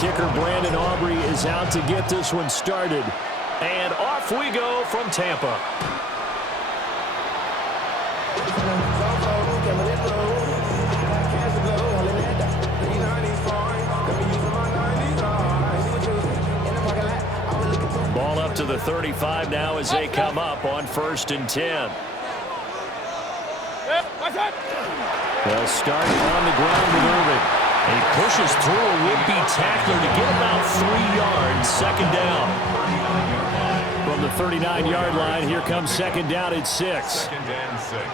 kicker Brandon Aubrey is out to get this one started. And off we go from Tampa. Ball up to the 35 now as they come up on 1st and 10. They'll start on the ground with Irving. And he pushes through a would-be tackler to get about 3 yards. 2nd down. From the 39-yard line, here comes 2nd down at 6. 2nd and 6.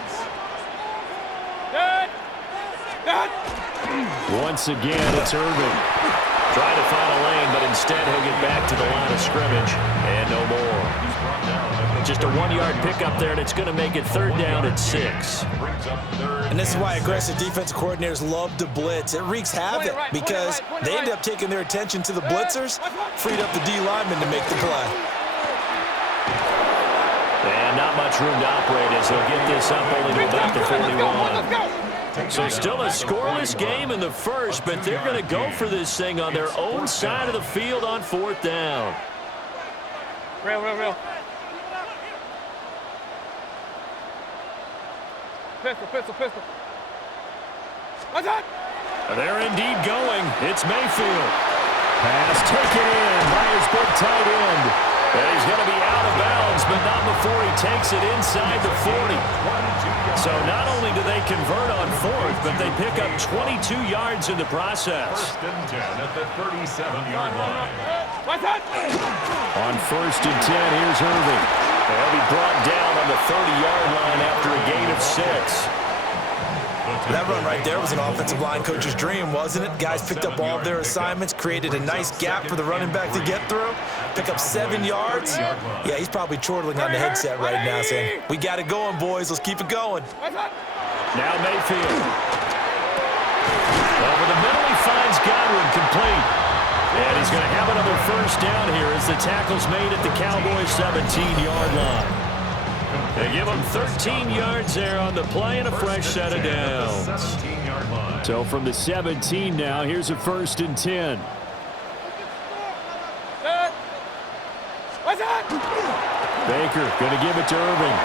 Once again, it's Irving. Trying to find a lane, but instead he'll get back to the line of scrimmage. And no more. Just a 1-yard pickup there, and it's going to make it 3rd down at 6. And this is why aggressive defensive coordinators love to blitz. It wreaks havoc because they end up taking their attention to the blitzers, freed up the D lineman to make the play. And not much room to operate as he'll get this up only to about the 41. So still a scoreless game in the first, but they're going to go for this thing on their own side of the field on 4th down. Real. Pistol. They're indeed going. It's Mayfield. Pass taken in by his big tight end. And he's going to be out of bounds, but not before he takes it inside the 40. So not only do they convert on 4th, but they pick up 22 yards in the process. 1st and 10 at the 37-yard line. On 1st and 10, here's Irving. They'll be brought down on the 30-yard line after a gain of 6. That run right there was an offensive line coach's dream, wasn't it? Guys picked up all of their assignments, created a nice gap for the running back to get through, pick up 7 yards. Yeah, he's probably chortling on the headset right now saying, we got it going, boys. Let's keep it going. Now Mayfield. Over the middle, he finds Godwin complete. And he's going to have another 1st down here as the tackle's made at the Cowboys' 17-yard line. They give him 13 yards there on the play and a fresh set of downs. So from the 17 now, here's a 1st and 10. Baker going to give it to Irving.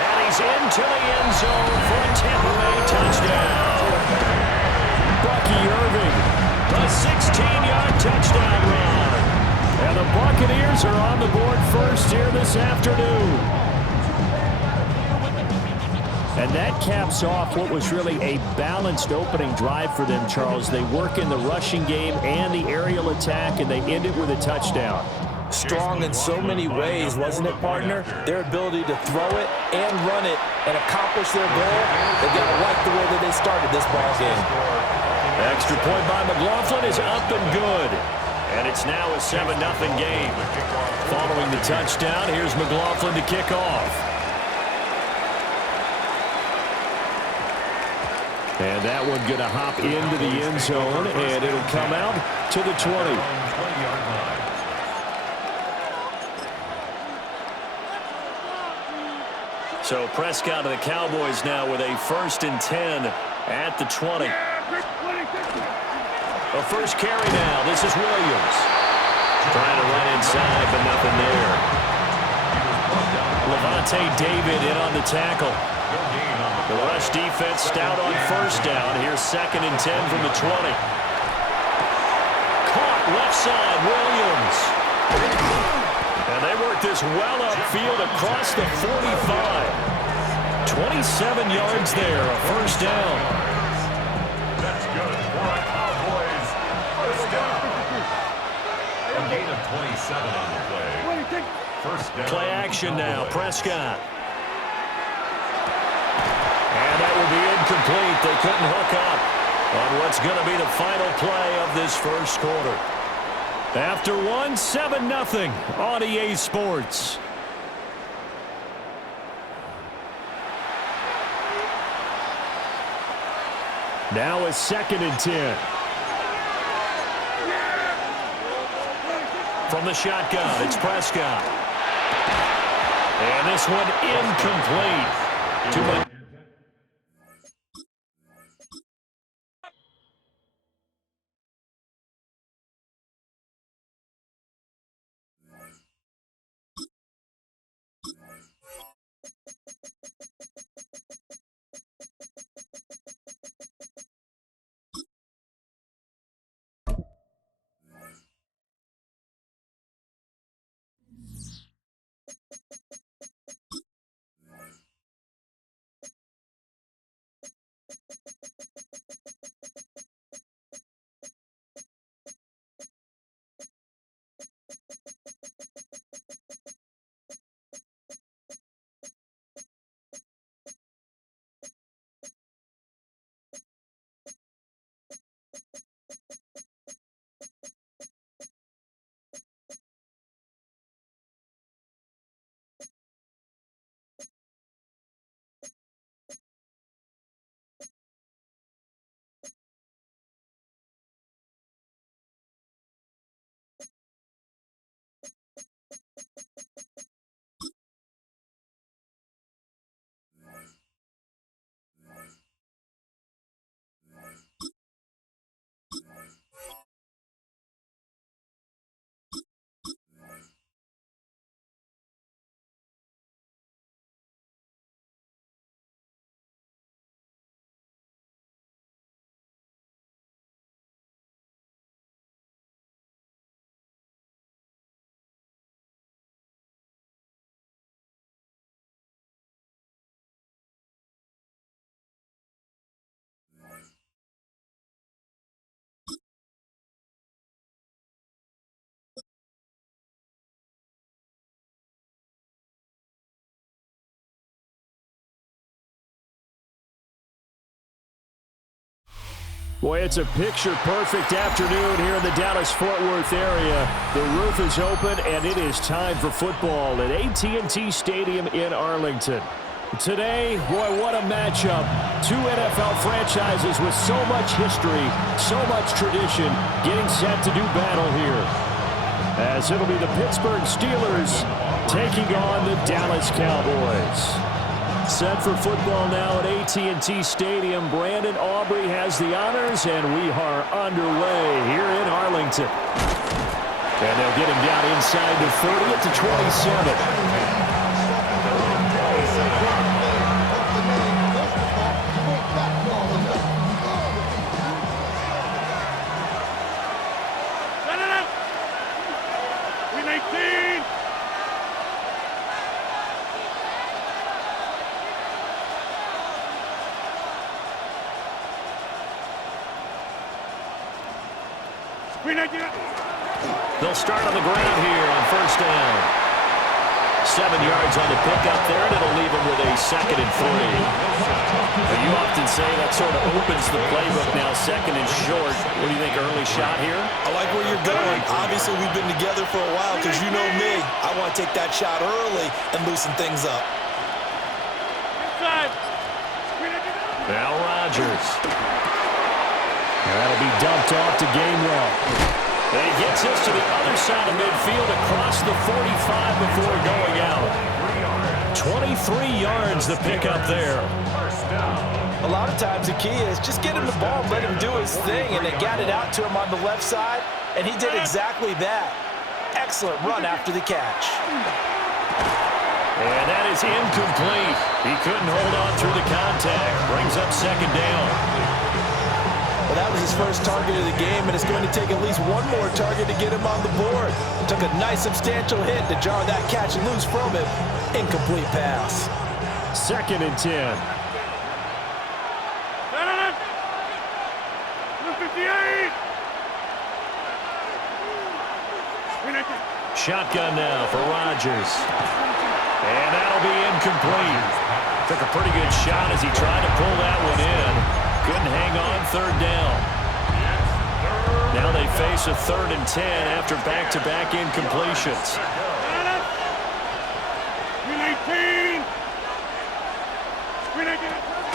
And he's into the end zone for a Tampa Bay touchdown. Bucky Irving, a 16-yard touchdown run. And the Buccaneers are on the board first here this afternoon. And that caps off what was really a balanced opening drive for them, Charles. They work in the rushing game and the aerial attack, and they end it with a touchdown. Strong in so many ways, wasn't it, partner? Their ability to throw it and run it and accomplish their goal, they got to like the way that they started this ball game. Extra point by McLaughlin is up and good. And it's now a 7-0 game. Following the touchdown, here's McLaughlin to kick off. And that one going to hop into the end zone, and it'll come out to the 20. So Prescott of the Cowboys now with a 1st and 10 at the 20. A first carry now. This is Williams. Trying to run inside, but nothing there. Levante David in on the tackle. The rush defense stout on 1st down. Here's 2nd and 10 from the 20. Caught left side, Williams. And they work this well upfield across the 45. 27 yards there, a 1st down. That's good for a Cowboys 1st down. A gain of 27 on the play. 1st down. Play action now, Prescott. And that will be incomplete. They couldn't hook up on what's going to be the final play of this first quarter. After one, 7-0 on EA Sports. Now a 2nd and 10. From the shotgun, it's Prescott. And this one incomplete. Too much. Boy, it's a picture-perfect afternoon here in the Dallas-Fort Worth area. The roof is open, and it is time for football at AT&T Stadium in Arlington. Today, boy, what a matchup. Two NFL franchises with so much history, so much tradition, getting set to do battle here. As it'll be the Pittsburgh Steelers taking on the Dallas Cowboys. Set for football now at AT&T Stadium. Brandon Aubrey has the honors, and we are underway here in Arlington. And they'll get him down inside the 30 at the 27. They'll start on the ground here on first down. 7 yards on the pickup there, and it'll leave him with a 2nd and 3. But you often say that sort of opens the playbook now, 2nd and short. What do you think, early shot here? I like where you're going. Obviously, we've been together for a while because you know me. I want to take that shot early and loosen things up. Now Rodgers. That'll be dumped off to Gainwell. And he gets this to the other side of midfield across the 45 before going out. 23 yards to pick up there. A lot of times the key is just get him the ball, let him do his thing, and they got it out to him on the left side, and he did exactly that. Excellent run after the catch. And that is incomplete. He couldn't hold on through the contact. Brings up 2nd down. Well, that was his first target of the game, and it's going to take at least one more target to get him on the board. Took a nice substantial hit to jar that catch loose from him. Incomplete pass. 2nd and 10. Shotgun now for Rodgers. And that'll be incomplete. Took a pretty good shot as he tried to pull that one in. Couldn't hang on 3rd down. Now they face a 3rd and 10 after back-to-back incompletions.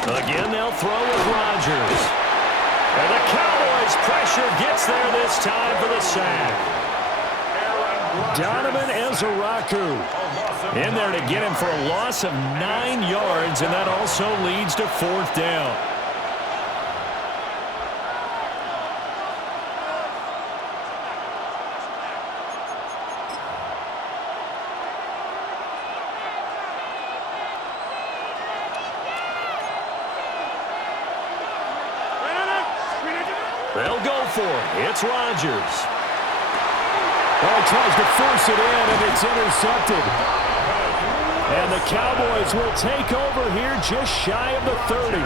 Again, they'll throw with Rodgers. And the Cowboys' pressure gets there this time for the sack. Donovan Ezeraku in there to get him for a loss of 9 yards, and that also leads to 4th down. They'll go for it. It's Rodgers. Oh, tries to force it in, and it's intercepted. And the Cowboys will take over here just shy of the 30.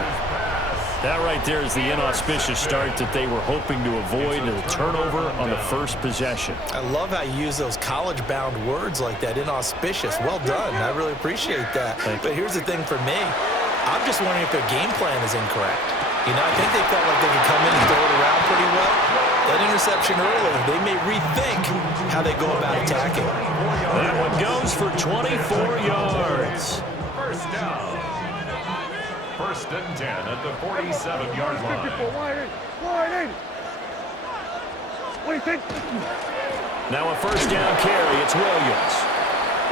That right there is the inauspicious start that they were hoping to avoid, the turnover on the first possession. I love how you use those college-bound words like that, inauspicious. Well done. I really appreciate that. But here's the thing for me. I'm just wondering if their game plan is incorrect. You know, I think they felt like they could come in and throw it around pretty well. That interception early, they may rethink how they go about attacking. That one goes for 24 yards. First down. 1st and 10 at the 47-yard line. Now a 1st down carry. It's Williams.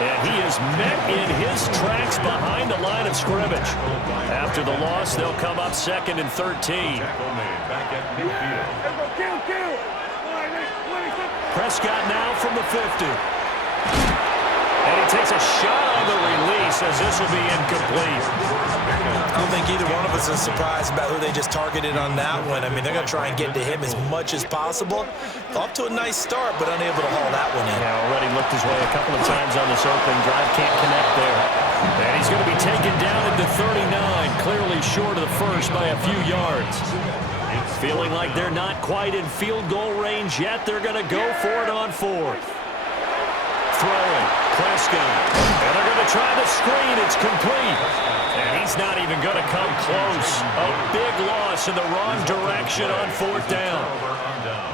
And he is met in his tracks behind the line of scrimmage. After the loss, they'll come up 2nd and 13. Prescott now from the 50. And he takes a shot on the release as this will be incomplete. I don't think either one of us is surprised about who they just targeted on that one. I mean, they're going to try and get to him as much as possible. Off to a nice start, but unable to haul that one in. Yeah, already looked his way a couple of times on this opening drive. Can't connect there. And he's going to be taken down at the 39, clearly short of the first by a few yards. Feeling like they're not quite in field goal range yet. They're going to go for it on 4th. Throwing. Prescott. And they're going to try the screen. It's complete. And he's not even going to come close. A big loss in the wrong direction on 4th down.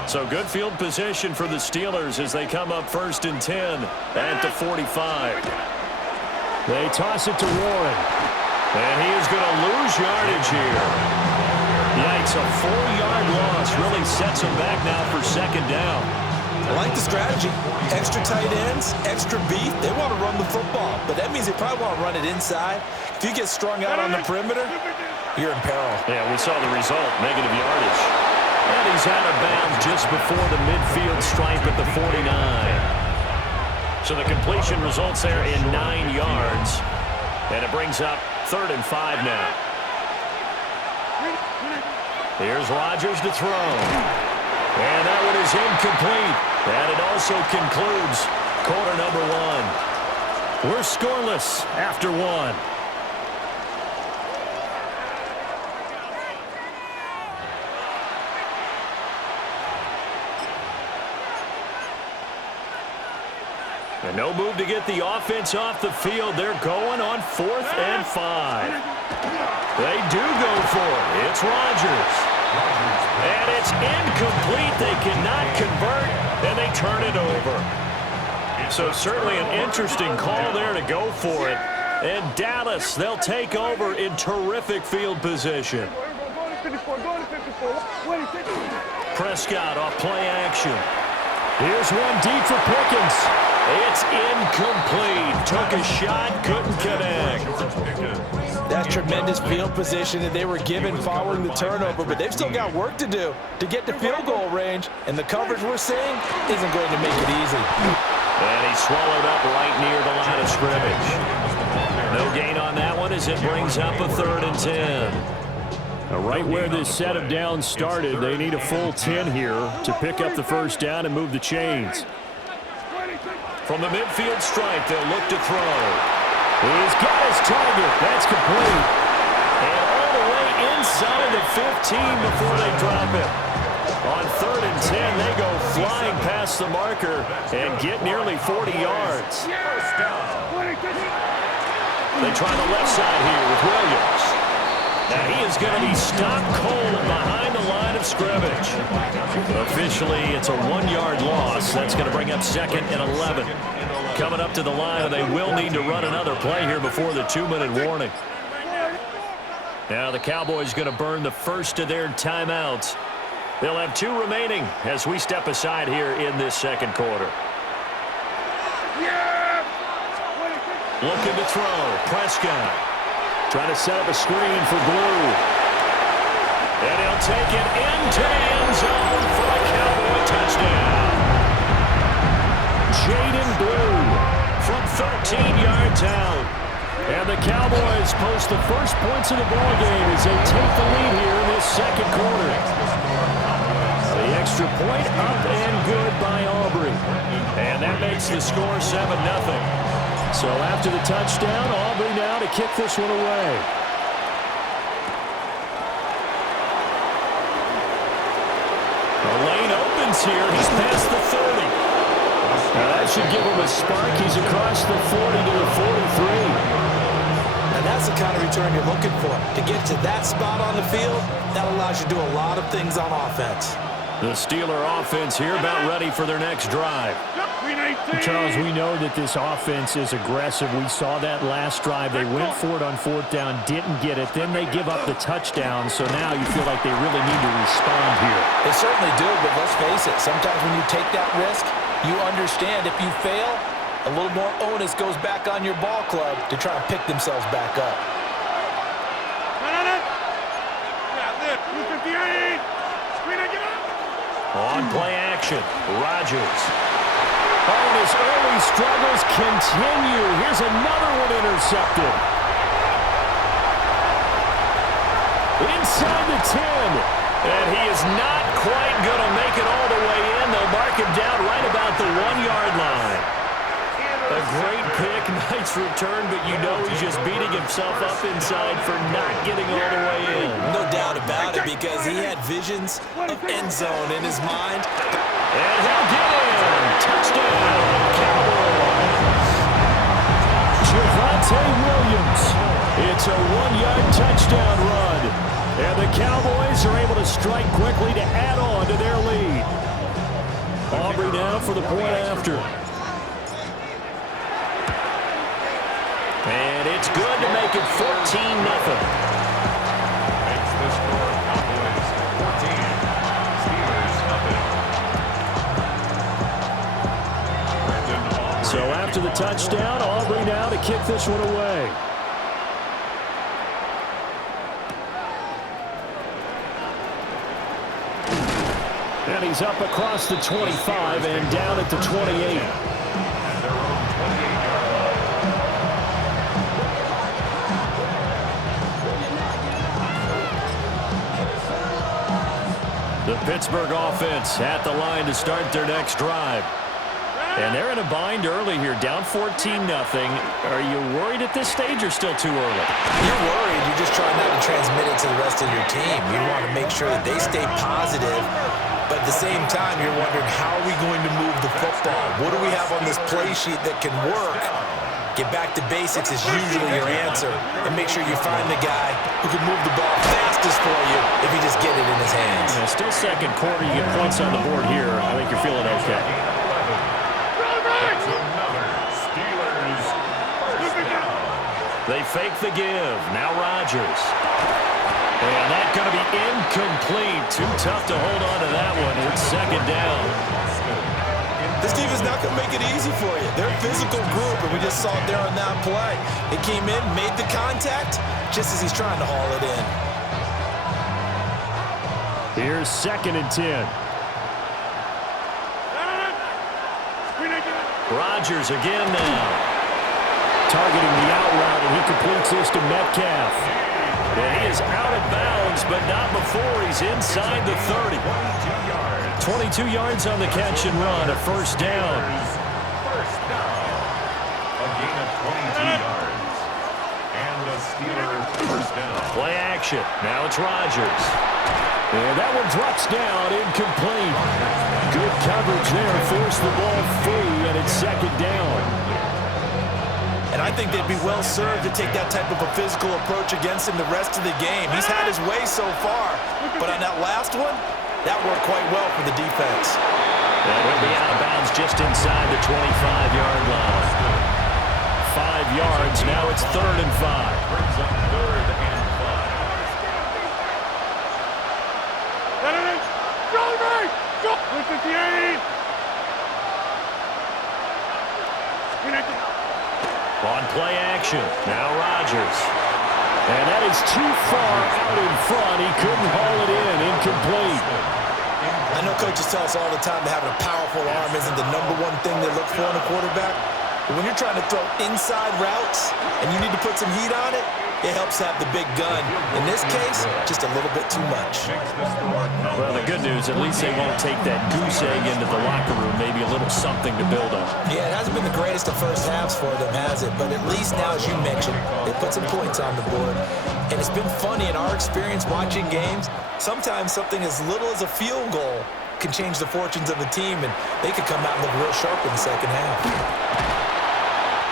So good field position for the Steelers as they come up 1st and 10 at the 45. They toss it to Warren. And he is going to lose yardage here. Yikes, a 4-yard loss really sets him back now for 2nd down. I like the strategy. Extra tight ends, extra beef. They want to run the football, but that means they probably want to run it inside. If you get strung out on the perimeter, you're in peril. Yeah, we saw the result, negative yardage. And he's out of bounds just before the midfield stripe at the 49. So the completion results there in 9 yards. And it brings up 3rd and 5 now. Here's Rodgers to throw. And that one is incomplete. And it also concludes quarter number 1. We're scoreless after 1. And no move to get the offense off the field. They're going on 4th and 5. They do go for it. It's Rodgers. And it's incomplete. They cannot convert, and they turn it over. So certainly an interesting call there to go for it. And Dallas, they'll take over in terrific field position. Prescott off play action. Here's one deep for Pickens. It's incomplete. Took a shot, couldn't connect. That's tremendous field position that they were given following the turnover, but they've still got work to do to get to field goal range, and the coverage we're seeing isn't going to make it easy. And he's swallowed up right near the line of scrimmage. No gain on that one as it brings up a 3rd and 10. Now, right where this set of downs started, they need a full 10 here to pick up the 1st down and move the chains. From the midfield stripe, they'll look to throw. He's got his target. That's complete. And all the way inside the 15 before they drop it. On 3rd and 10, they go flying past the marker and get nearly 40 yards. They try the left side here with Williams. Now he is going to be stopped cold behind the line of scrimmage. Officially, it's a 1-yard loss. That's going to bring up 2nd and 11. Coming up to the line, and they will need to run another play here before the 2-minute warning. Now the Cowboys going to burn the first of their timeouts. They'll have 2 remaining as we step aside here in this 2nd quarter. Looking to throw. Prescott. Trying to set up a screen for Blue. And he'll take it into the end zone for a Cowboy touchdown. Jaden Blue from 13 yards out. And the Cowboys post the first points of the ballgame as they take the lead here in this 2nd quarter. The extra point up and good by Aubrey. And that makes the score 7-0. So after the touchdown, Aubrey now to kick this one away. The lane opens here. He's past the 30. Now that should give him a spark. He's across the 40 to the 43. And that's the kind of return you're looking for. To get to that spot on the field, that allows you to do a lot of things on offense. The Steeler offense here about ready for their next drive. Charles, we know that this offense is aggressive. We saw that last drive. They went for it on 4th down, didn't get it. Then they give up the touchdown, so now you feel like they really need to respond here. They certainly do, but let's face it. Sometimes when you take that risk, you understand if you fail, a little more onus goes back on your ball club to try and pick themselves back up. On play action, Rodgers. Oh, his early struggles continue. Here's another one intercepted. Inside the 10. And he is not quite going to make it all the way in. They'll mark him down right about the 1-yard line. A great pick, nice return, but you know he's just beating himself up inside for not getting all the way in. No doubt about it, because he had visions of end zone in his mind. And he'll get in. Touchdown, Cowboys. Javonte Williams. It's a 1-yard touchdown run. And the Cowboys are able to strike quickly to add on to their lead. Aubrey now for the point after. And it's good to make it 14-0. So after the touchdown, Aubrey now to kick this one away. And he's up across the 25 and down at the 28. The Pittsburgh offense at the line to start their next drive. And they're in a bind early here, down 14-0. Are you worried at this stage or still too early? You're worried. You're just trying not to transmit it to the rest of your team. You want to make sure that they stay positive. But at the same time, you're wondering, how are we going to move the football? What do we have on this play sheet that can work? Get back to basics is usually your answer. And make sure you find the guy who can move the ball fastest for you if you just get it in his hands. Yeah, still second quarter. You get points on the board here. I think you're feeling okay. They fake the give. Now Rodgers. And that's going to be incomplete. Too tough to hold on to that one. It's second down. This team is not going to make it easy for you. They're a physical group, and we just saw it there on that play. They came in, made the contact, just as he's trying to haul it in. Here's 2nd and 10. Rodgers again now. Targeting the out route, and he completes this to Metcalf. And he is out of bounds, but not before he's inside the 30. 22 yards on the catch and run, a first down. A gain of 22 yards. And the Steelers first down. Play action. Now it's Rodgers. And that one drops down, incomplete. Good coverage there, forced the ball free, and it's second down. And I think they'd be well served to take that type of a physical approach against him the rest of the game. He's had his way so far, but on that last one, that worked quite well for the defense. That will be out of bounds just inside the 25-yard line. 5 yards, now it's 3rd and 5. Brings up 3rd and 5. On play action, now Rodgers. And that is too far out in front. He couldn't haul it in, incomplete. I know coaches tell us all the time that having a powerful arm isn't the #1 thing they look for in a quarterback. But when you're trying to throw inside routes and you need to put some heat on it, it helps have the big gun. In this case, just a little bit too much. Well, the good news, at least they won't take that goose egg into the locker room. Maybe a little something to build on. Yeah, it hasn't been the greatest of first halves for them, has it? But at least now, as you mentioned, they put some points on the board. And it's been funny in our experience watching games. Sometimes something as little as a field goal can change the fortunes of a team, and they could come out and look real sharp in the second half.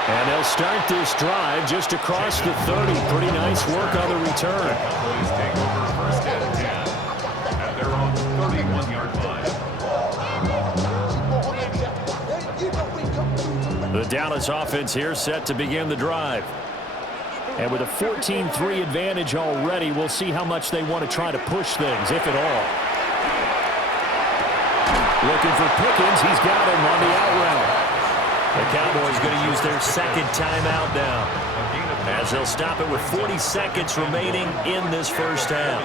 And they'll start this drive just across the 30. Pretty nice work on the return. Cowboys take over first and 10 at their own 31-yard line. The Dallas offense here set to begin the drive. And with a 14-3 advantage already, we'll see how much they want to try to push things, if at all. Looking for Pickens. He's got him on the out route. The Cowboys going to use their second timeout now, as they'll stop it with 40 seconds remaining in this first half.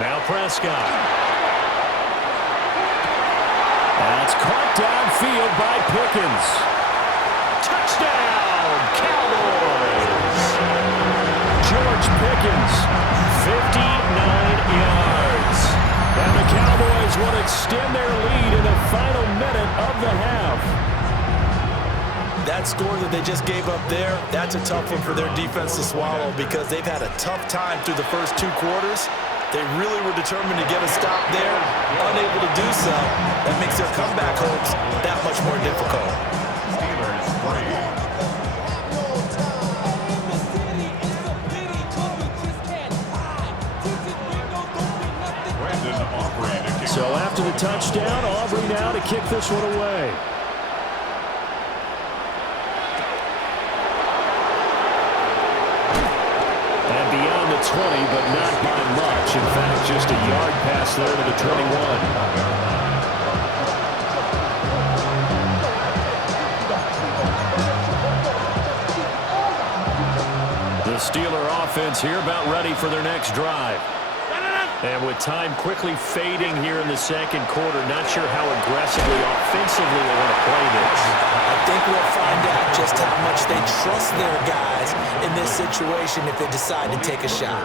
Now Prescott. That's caught downfield by Pickens. Touchdown, Cowboys! George Pickens, 59 yards. And the Cowboys will extend their lead in the final minute of the half. That score that they just gave up there, that's a tough one for their defense to swallow because they've had a tough time through the first 2 quarters. They really were determined to get a stop there, unable to do so. That makes their comeback hopes that much more difficult. Steelers 3. So after the touchdown, Aubrey now to kick this one away. And beyond the 20, but not by much. In fact, just a yard pass there to the 21. The Steeler offense here about ready for their next drive. And with time quickly fading here in the second quarter, not sure how aggressively, offensively they want to play this. I think we'll find out just how much they trust their guys in this situation if they decide to take a shot.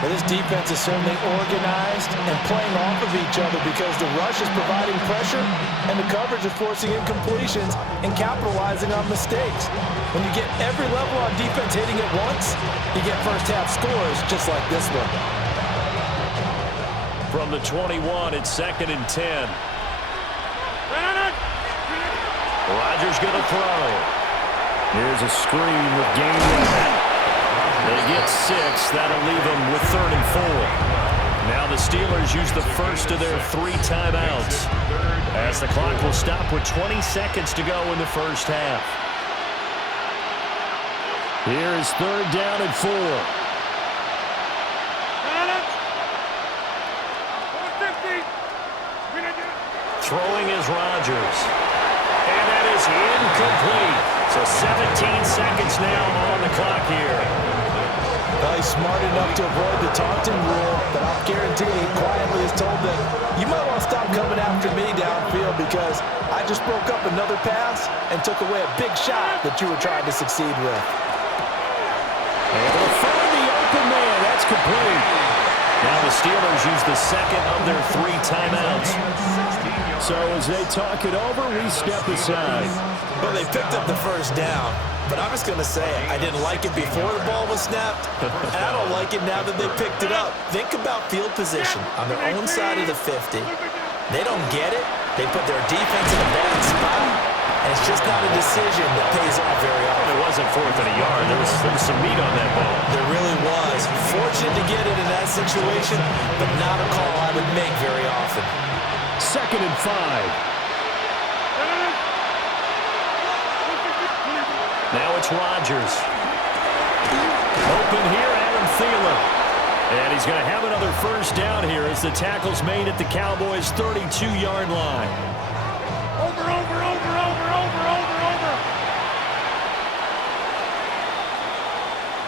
But this defense is certainly organized and playing off of each other because the rush is providing pressure and the coverage is forcing incompletions and capitalizing on mistakes. When you get every level on defense hitting at once, you get first-half scores just like this one. From the 21, it's 2nd and 10. Rodgers going to throw. Here's a screen with game 11. They get 6. That'll leave them with 3rd and 4. Now the Steelers use the first of their 3 timeouts, as the clock will stop with 20 seconds to go in the first half. Here is 3rd down and 4. Throwing is Rodgers. And that is incomplete. So 17 seconds now on the clock here. Well, he's smart enough to avoid the taunting rule, but I'll guarantee he quietly is told that you might want to stop coming after me downfield because I just broke up another pass and took away a big shot that you were trying to succeed with. Able to find the open man. That's complete. Now the Steelers use the second of their 3 timeouts. So as they talk it over, we step aside. Well, they picked up the first down, but I'm just going to say it. I didn't like it before the ball was snapped, and I don't like it now that they picked it up. Think about field position on their own side of the 50. They don't get it. They put their defense in a bad spot, and it's just not a decision that pays off very often. It wasn't 4th and a yard. There was some meat on that ball. There really was. Fortunate to get it in that situation, but not a call I would make very often. 2nd and 5. Now it's Rodgers. Open here, Adam Thielen. And he's going to have another first down here as the tackle's made at the Cowboys' 32-yard line. Over.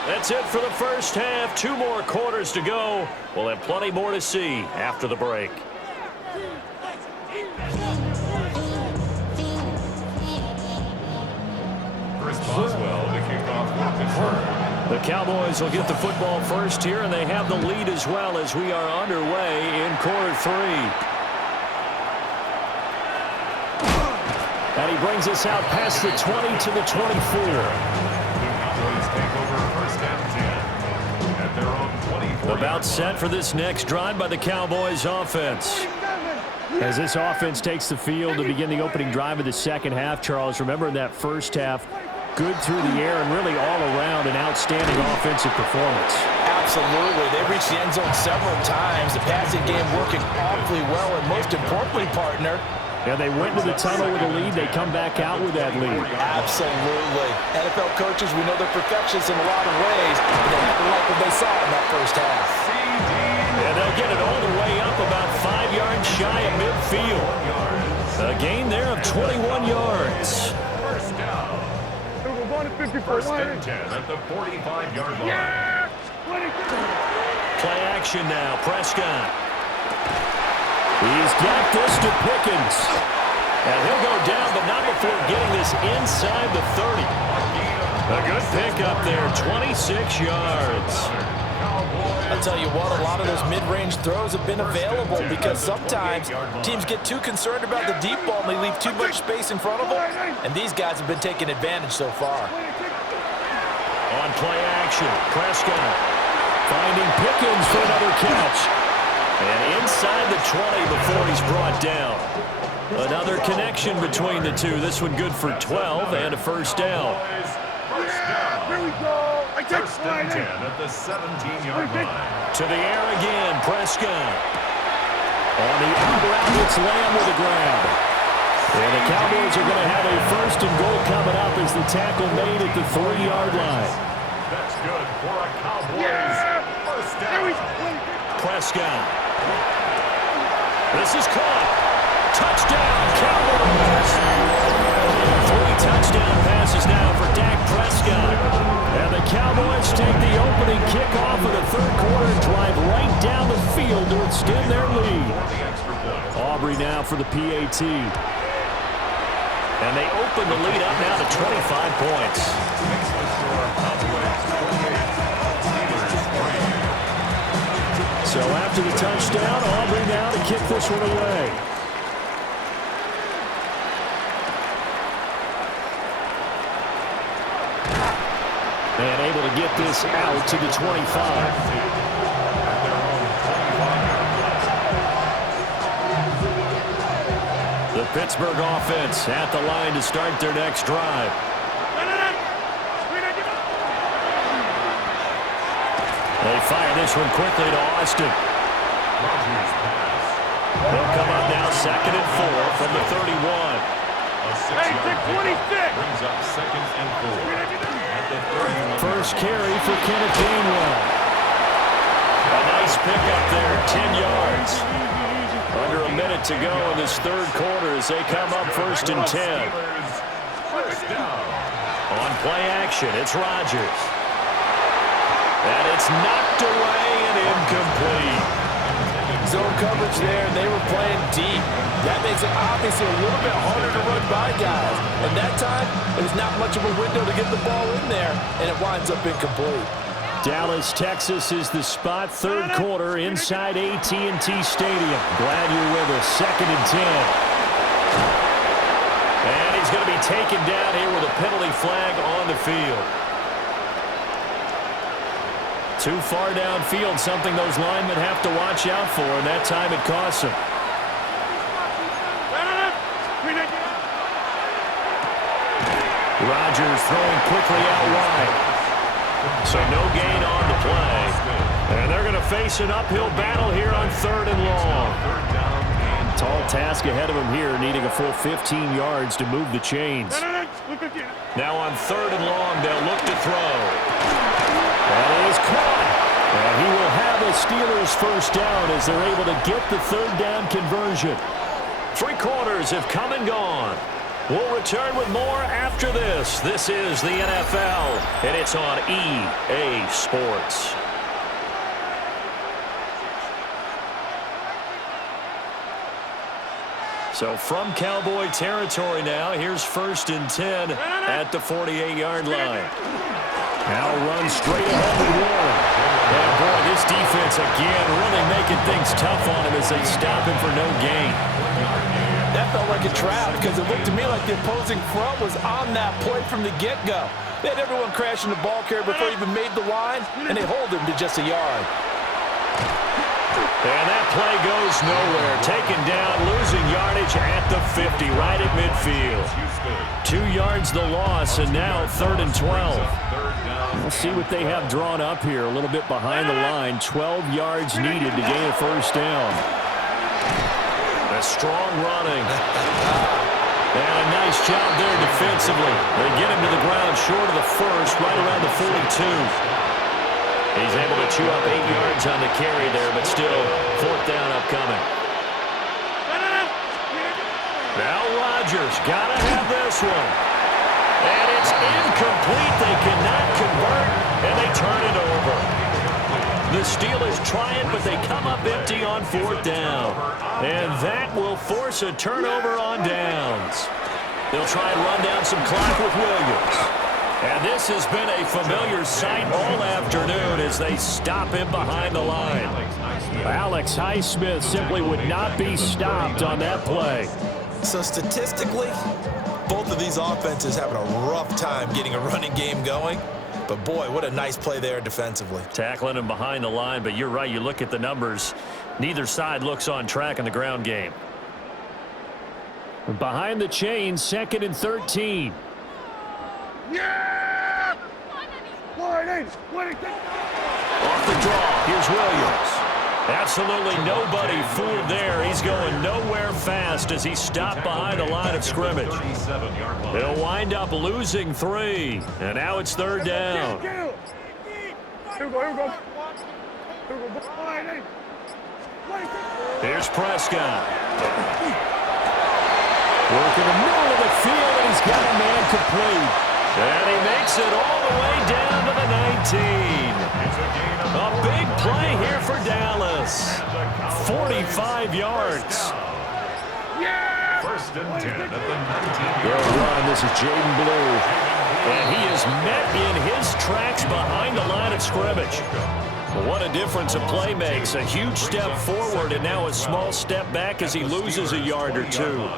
That's it for the first half. 2 more quarters to go. We'll have plenty more to see after the break. The Cowboys will get the football first here, and they have the lead as well as we are underway in quarter 3. And he brings us out past the 20 to the 24. About set for this next drive by the Cowboys offense. As this offense takes the field to begin the opening drive of the second half, Charles, remember in that first half, good through the air and really all around an outstanding offensive performance. Absolutely. They reached the end zone several times. The passing game working awfully well, and most importantly, partner, and they went to the tunnel with a lead. They come back out with that lead. Absolutely. NFL coaches, we know they're perfectionists in a lot of ways, but they had to like what they saw in that first half. And they'll get it all the way up about 5 yards shy of midfield. A gain there of 21 yards. First down. First and 10 at the 45-yard line. Play action now. Prescott. He's got this to Pickens. And he'll go down, but not before getting this inside the 30. A good pickup there, 26 yards. I'll tell you what, a lot of those mid-range throws have been available because sometimes teams get too concerned about the deep ball and they leave too much space in front of them, and these guys have been taking advantage so far. On play action, Prescott finding Pickens for another catch. And inside the 20 before he's brought down. Another connection between the two. This one good for 12 and a first down. Here we go. First and 10 at the 17-yard line. To the air again, Prescott. On the out route, it's Lamb with the grab. And the Cowboys are going to have a first and goal coming up as the tackle made at the 3-yard line. That's good for a Cowboys first down. Prescott. This is caught. Touchdown, Cowboys. 3 touchdown passes now for Dak Prescott. And the Cowboys take the opening kickoff of the third quarter and drive right down the field to extend their lead. Aubrey now for the PAT. And they open the lead up now to 25 points. So after the touchdown, Aubrey now to kick this one away. And able to get this out to the 25. The Pittsburgh offense at the line to start their next drive. They fire this one quickly to Austin. They'll come up now 2nd and 4 from the 31. Hey, 626. Brings up 2nd and 4 at the 31. First carry for Kenneth Gainwell. A nice pickup there, 10 yards. Under a minute to go in this third quarter as they come up 1st and 10. First down. On play action, it's Rodgers. And it's knocked away and incomplete. Zone coverage there, and they were playing deep. That makes it obviously a little bit harder to run by guys. And that time, there's not much of a window to get the ball in there, and it winds up incomplete. Dallas, Texas is the spot. Third quarter inside AT&T Stadium. Glad you're with us. 2nd and 10. And he's going to be taken down here with a penalty flag on the field. Too far downfield, something those linemen have to watch out for, and that time it costs them. Rodgers throwing quickly out wide. So no gain on the play. And they're going to face an uphill battle here on 3rd and long. Tall task ahead of them here, needing a full 15 yards to move the chains. Now on 3rd and long, they'll look to throw. That is caught. And he will have a Steelers first down as they're able to get the 3rd down conversion. 3 quarters have come and gone. We'll return with more after this. This is the NFL, and it's on EA Sports. So from Cowboy territory now, here's 1st and 10 at the 48-yard line. Now run straight ahead with Warren. And boy, this defense again really making things tough on him as they stop him for no gain. That felt like a trap because it looked to me like the opposing front was on that play from the get-go. They had everyone crashing the ball carrier before he even made the line, and they hold him to just a yard. And that play goes nowhere. Taken down, losing yardage at the 50, right at midfield. 2 yards the loss, and now 3rd and 12. We'll see what they have drawn up here. A little bit behind the line. 12 yards needed to gain a first down. A strong running. And a nice job there defensively. They get him to the ground short of the first, right around the 42. He's able to chew up 8 yards on the carry there, but still 4th down upcoming. Now Rodgers got to have this one. And it's incomplete. They cannot convert, and they turn it over. The Steelers try it, but they come up empty on 4th down. And that will force a turnover on downs. They'll try and run down some clock with Williams. And this has been a familiar sight all afternoon as they stop him behind the line. Alex Highsmith simply would not be stopped on that play. So statistically, both of these offenses having a rough time getting a running game going. But boy, what a nice play there defensively. Tackling him behind the line, but you're right, you look at the numbers. Neither side looks on track in the ground game. Behind the chains, 2nd and 13. Yeah! Off the draw, here's Williams. Absolutely nobody fooled there. He's fast as he stopped behind the line of scrimmage. They'll wind up losing 3, and now it's 3rd down. Here's Prescott. Working the middle of the field, and he's got a man complete. And he makes it all the way down to the 19. A big play here for Dallas. 45 yards. First and 10 at the 19. They'll run. This is Jaden Blue. And he is met in his tracks behind the line of scrimmage. What a difference a play makes. A huge step forward and now a small step back as he loses a yard or 2.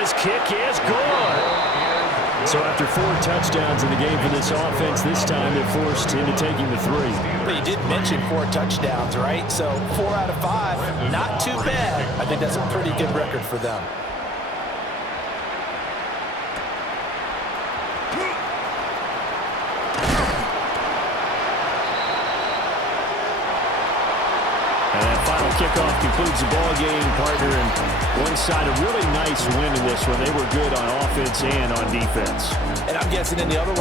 His kick is good. So after 4 touchdowns in the game for this offense, this time they're forced into taking the 3. But you did mention 4 touchdowns, right? So 4 out of 5, not too bad. I think that's a pretty good record for them. And that final kickoff concludes the ball game, partner. And one side, a really nice win in this one. They were good on offense and on defense. And I'm guessing in the other one.